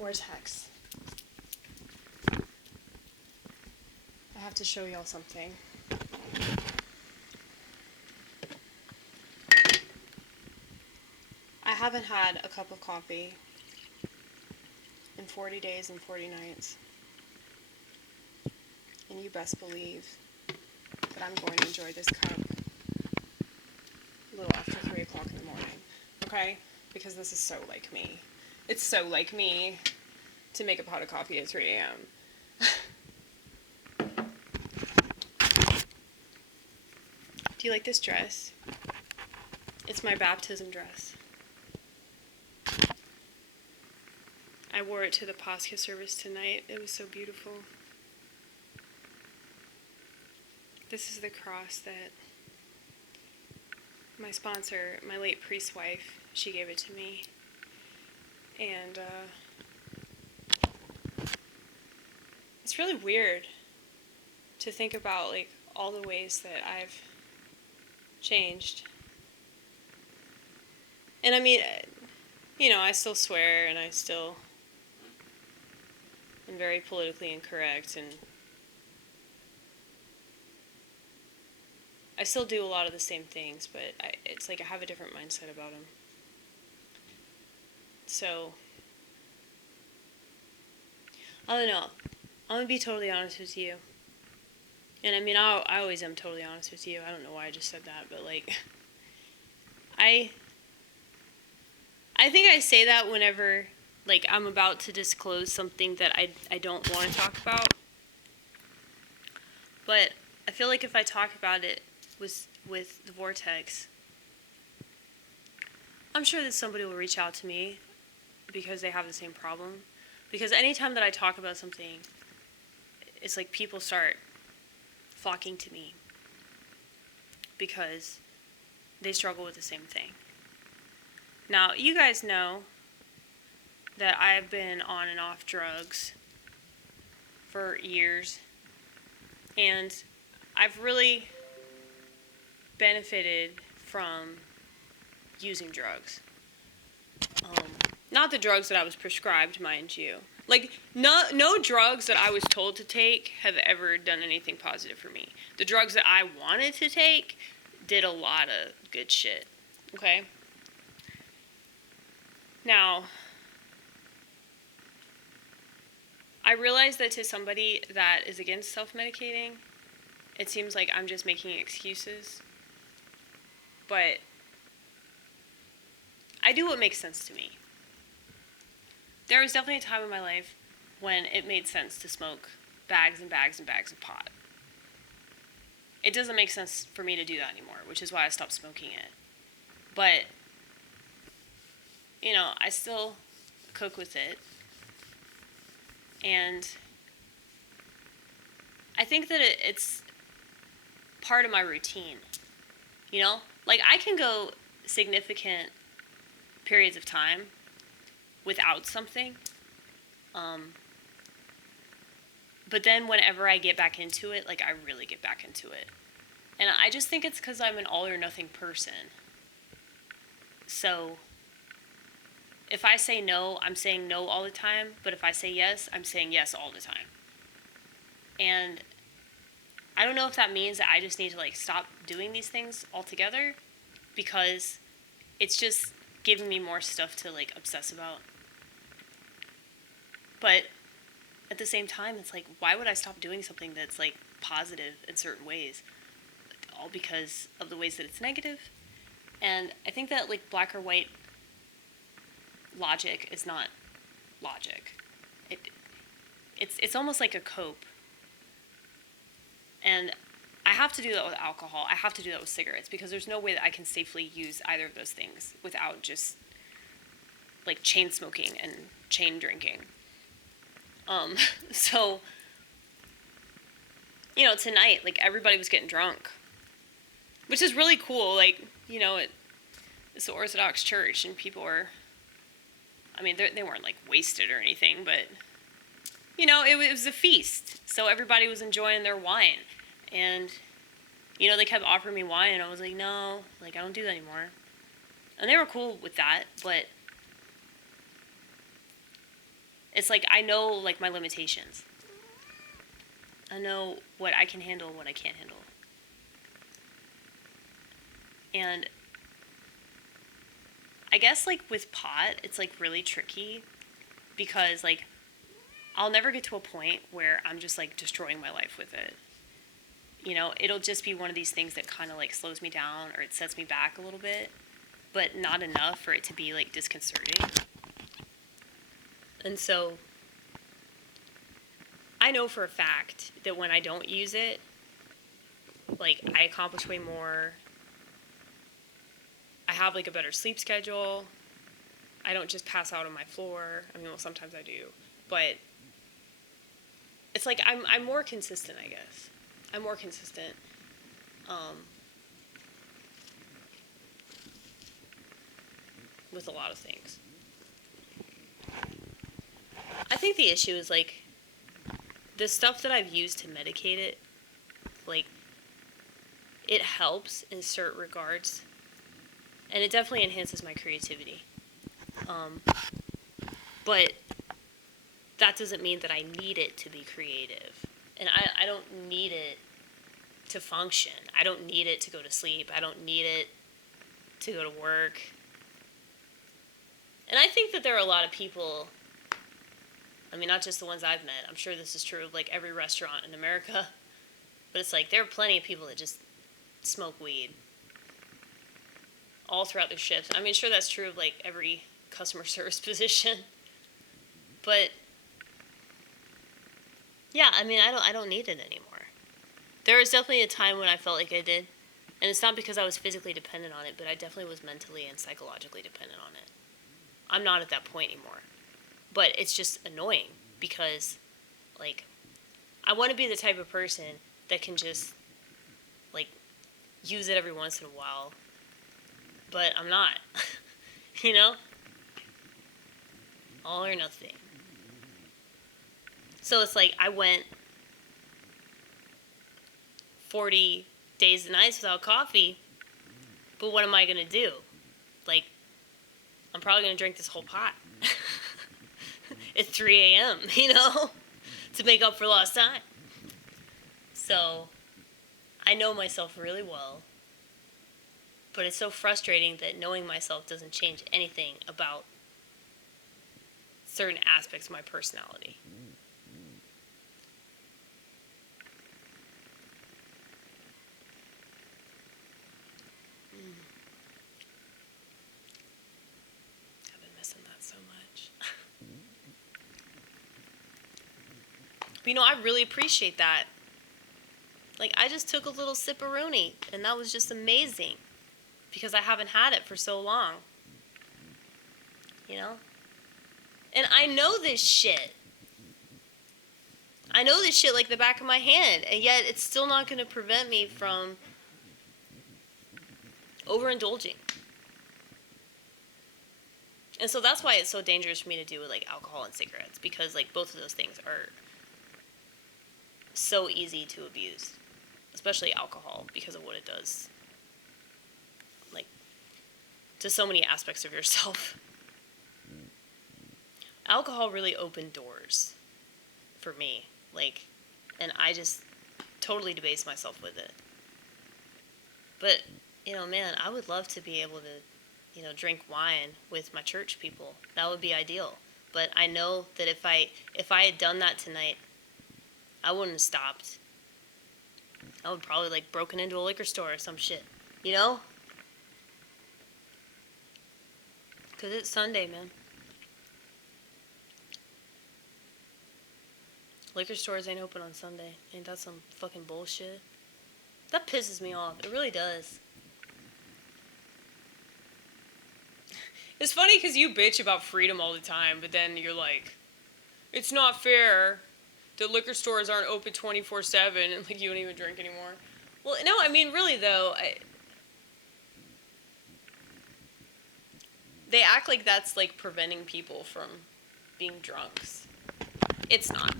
vortex. I have to show y'all something. I haven't had a cup of coffee in 40 days and 40 nights. And you best believe that I'm going to enjoy this cup a little after 3 o'clock in the morning. Okay? Because this is so like me. It's so like me to make a pot of coffee at 3 a.m. Do you like this dress? It's my baptism dress. I wore it to the Pascha service tonight. It was so beautiful. This is the cross that my sponsor, my late priest's wife, she gave it to me. And it's really weird to think about like all the ways that I've changed. And I mean, I still swear and I still am very politically incorrect, and I still do a lot of the same things, but it's like I have a different mindset about them. So, I don't know. I'm going to be totally honest with you. And I mean, I always am totally honest with you. I don't know why I just said that, but like, I think I say that whenever, like, I'm about to disclose something that I don't want to talk about. But I feel like if I talk about it with the vortex, I'm sure that somebody will reach out to me because they have the same problem. Because anytime that I talk about something, it's like people start flocking to me because they struggle with the same thing. Now, you guys know that I've been on and off drugs for years, and I've really benefited from using drugs. Not the drugs that I was prescribed, mind you. Like, no drugs that I was told to take have ever done anything positive for me. The drugs that I wanted to take did a lot of good shit, okay? Now, I realize that to somebody that is against self-medicating, it seems like I'm just making excuses. But I do what makes sense to me. There was definitely a time in my life when it made sense to smoke bags and bags and bags of pot. It doesn't make sense for me to do that anymore, which is why I stopped smoking it. But, I still cook with it. And I think that it's part of my routine. Like, I can go significant periods of time without something. But then whenever I get back into it, like, I really get back into it. And I just think it's because I'm an all or nothing person. So if I say no, I'm saying no all the time. But if I say yes, I'm saying yes all the time. And I don't know if that means that I just need to, like, stop doing these things altogether, because it's just giving me more stuff to, like, obsess about. But at the same time, it's like, why would I stop doing something that's, like, positive in certain ways? All because of the ways that it's negative. And I think that, like, black or white logic is not logic. It's almost like a cope. And I have to do that with alcohol. I have to do that with cigarettes, because there's no way that I can safely use either of those things without just, like, chain smoking and chain drinking. So, tonight, like, everybody was getting drunk, which is really cool. Like, it's the Orthodox Church, and people were, I mean, they weren't, like, wasted or anything, but, it was a feast. So everybody was enjoying their wine. And, they kept offering me wine, and I was like, no, like, I don't do that anymore. And they were cool with that, but It's like I know like my limitations. I know what I can handle and what I can't handle. And I guess like with pot, it's like really tricky because like I'll never get to a point where I'm just like destroying my life with it. You know, it'll just be one of these things that kind of like slows me down or it sets me back a little bit, but not enough for it to be like disconcerting. And so I know for a fact that when I don't use it, like I accomplish way more. I have like a better sleep schedule. I don't just pass out on my floor. I mean, well, sometimes I do, but it's like I'm more consistent, I guess. I'm more consistent. With a lot of things. I think the issue is like the stuff that I've used to medicate it, like it helps in certain regards, and it definitely enhances my creativity. But that doesn't mean that I need it to be creative, and I don't need it to function. I don't need it to go to sleep. I don't need it to go to work. And I think that there are a lot of people, I mean, not just the ones I've met. I'm sure this is true of like every restaurant in America. But it's like there are plenty of people that just smoke weed all throughout their shifts. I mean, sure that's true of like every customer service position. But yeah, I mean, I don't need it anymore. There was definitely a time when I felt like I did. And it's not because I was physically dependent on it, but I definitely was mentally and psychologically dependent on it. I'm not at that point anymore. But it's just annoying because, like, I want to be the type of person that can just, like, use it every once in a while. But I'm not. You know? All or nothing. So it's like I went 40 days and nights without coffee. But what am I going to do? Like, I'm probably going to drink this whole pot. At 3 a.m., you know, to make up for lost time. So, I know myself really well, but it's so frustrating that knowing myself doesn't change anything about certain aspects of my personality. I've been missing that so much. But, you know, I really appreciate that. Like, I just took a little sipperoni, and that was just amazing. Because I haven't had it for so long. You know? And I know this shit. I know this shit like the back of my hand, and yet it's still not going to prevent me from overindulging. And so that's why it's so dangerous for me to do with, like, alcohol and cigarettes, because, like, both of those things are so easy to abuse, especially alcohol, because of what it does, like, to so many aspects of yourself. Alcohol really opened doors for me, like, and I just totally debased myself with it. But, you know, man, I would love to be able to, you know, drink wine with my church people. That would be ideal. But I know that if I had done that tonight, I wouldn't have stopped. I would probably, like, broken into a liquor store or some shit. You know? Because it's Sunday, man. Liquor stores ain't open on Sunday. Ain't that some fucking bullshit? That pisses me off. It really does. It's funny because you bitch about freedom all the time, but then you're like, it's not fair that liquor stores aren't open 24/7 and, like, you don't even drink anymore. Well, no, I mean, really, though, they act like that's, like, preventing people from being drunks. It's not.